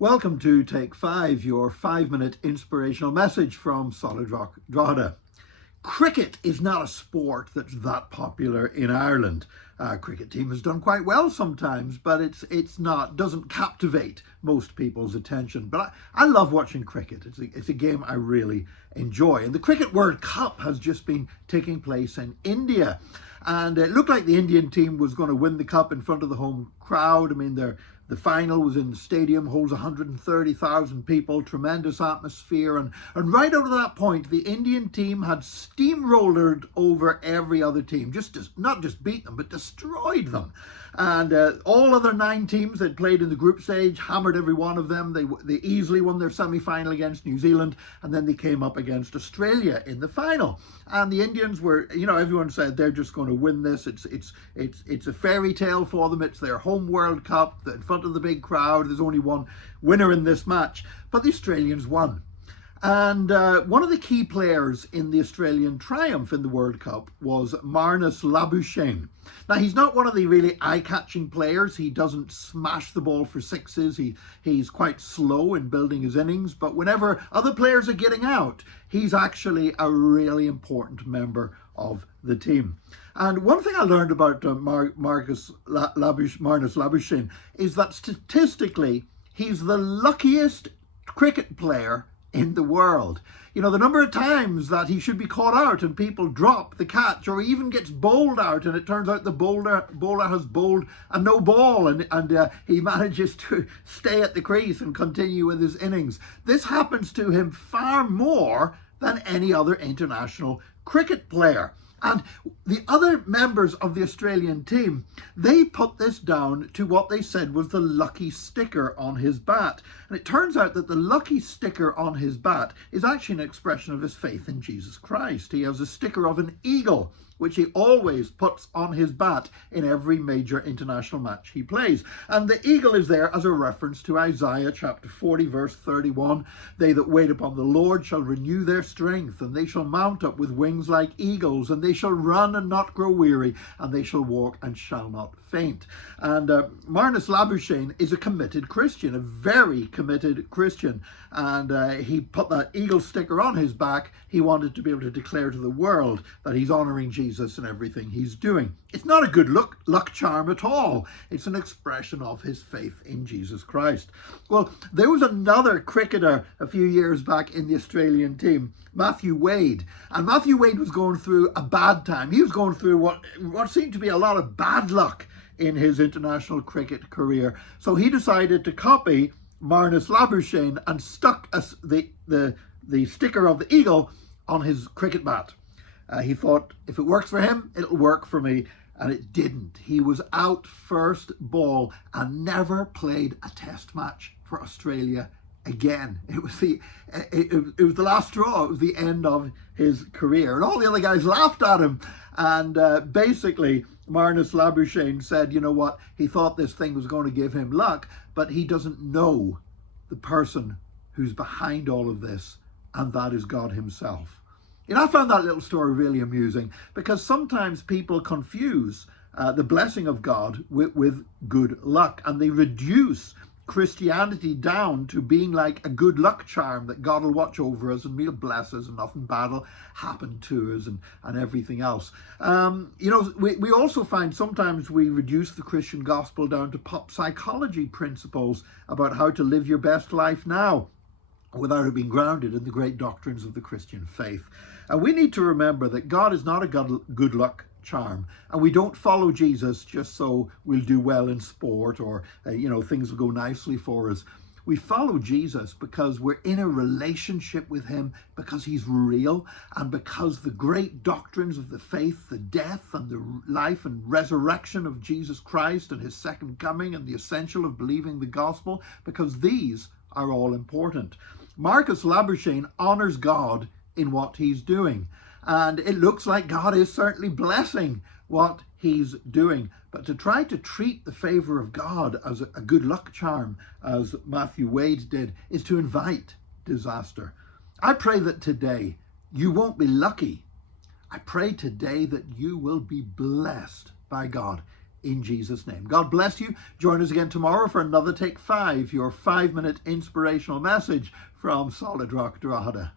Welcome to Take 5, your 5-minute inspirational message from Solid Rock Drogheda. Cricket is not a sport that's that popular in Ireland. Cricket team has done quite well sometimes, but doesn't captivate most people's attention. But I love watching cricket. It's a game I really enjoy. And the Cricket World Cup has just been taking place in India. And it looked like the Indian team was going to win the cup in front of the home crowd. I mean, the final was in the stadium, holds 130,000 people, tremendous atmosphere. And right out of that point, the Indian team had steamrolled over every other team, not just beat them, but destroyed them. And all other 9 teams that played in the group stage hammered every one of them. They easily won their semi-final against New Zealand, and then they came up against Australia in the final. And the Indians were, everyone said they're just going to win this. It's a fairy tale for them. It's their home World Cup in front of the big crowd. There's only one winner in this match, but the Australians won. And one of the key players in the Australian triumph in the World Cup was Marnus Labuschagne. Now, he's not one of the really eye-catching players. He doesn't smash the ball for sixes. He's quite slow in building his innings. But whenever other players are getting out, he's actually a really important member of the team. And one thing I learned about Marnus Labuschagne is that statistically, he's the luckiest cricket player in the world. The number of times that he should be caught out and people drop the catch, or he even gets bowled out and it turns out the bowler has bowled a no ball and he manages to stay at the crease and continue with his innings. This happens to him far more than any other international cricket player. And the other members of the Australian team, they put this down to what they said was the lucky sticker on his bat. And it turns out that the lucky sticker on his bat is actually an expression of his faith in Jesus Christ. He has a sticker of an eagle, which he always puts on his bat in every major international match he plays. And the eagle is there as a reference to Isaiah chapter 40, verse 31. They that wait upon the Lord shall renew their strength, and they shall mount up with wings like eagles, and they shall run and not grow weary, and they shall walk and shall not faint. And Marnus Labuschagne is a committed Christian, a very committed Christian. And he put that eagle sticker on his back. He wanted to be able to declare to the world that he's honoring Jesus in everything he's doing. It's not a good luck charm at all. It's an expression of his faith in Jesus Christ. Well, there was another cricketer a few years back in the Australian team, Matthew Wade. And Matthew Wade was going through a bad time. He was going through what seemed to be a lot of bad luck in his international cricket career. So he decided to copy Marnus Labuschagne and stuck the sticker of the eagle on his cricket bat. He thought, if it works for him, it'll work for me. And it didn't. He was out first ball and never played a test match for Australia again. It was the last straw. It was the end of his career. And all the other guys laughed at him. And basically, Marnus Labuschagne said, you know what, he thought this thing was going to give him luck, but he doesn't know the person who's behind all of this, and that is God himself. I found that little story really amusing, because sometimes people confuse the blessing of God with good luck, and they reduce Christianity down to being like a good luck charm that God will watch over us and he'll bless us and nothing bad will happen to us and everything else. We also find sometimes we reduce the Christian gospel down to pop psychology principles about how to live your best life now, without it being grounded in the great doctrines of the Christian faith. And we need to remember that God is not a good luck charm, and we don't follow Jesus just so we'll do well in sport or things will go nicely for us. We follow Jesus because we're in a relationship with him, because he's real, and because the great doctrines of the faith, the death and the life and resurrection of Jesus Christ and his second coming, and the essential of believing the gospel, because these are all important. Marnus Labuschagne honors God in what he's doing. And it looks like God is certainly blessing what he's doing. But to try to treat the favor of God as a good luck charm, as Matthew Wade did, is to invite disaster. I pray that today you won't be lucky. I pray today that you will be blessed by God in Jesus' name. God bless you. Join us again tomorrow for another Take 5, your 5-minute inspirational message from Solid Rock Drogheda.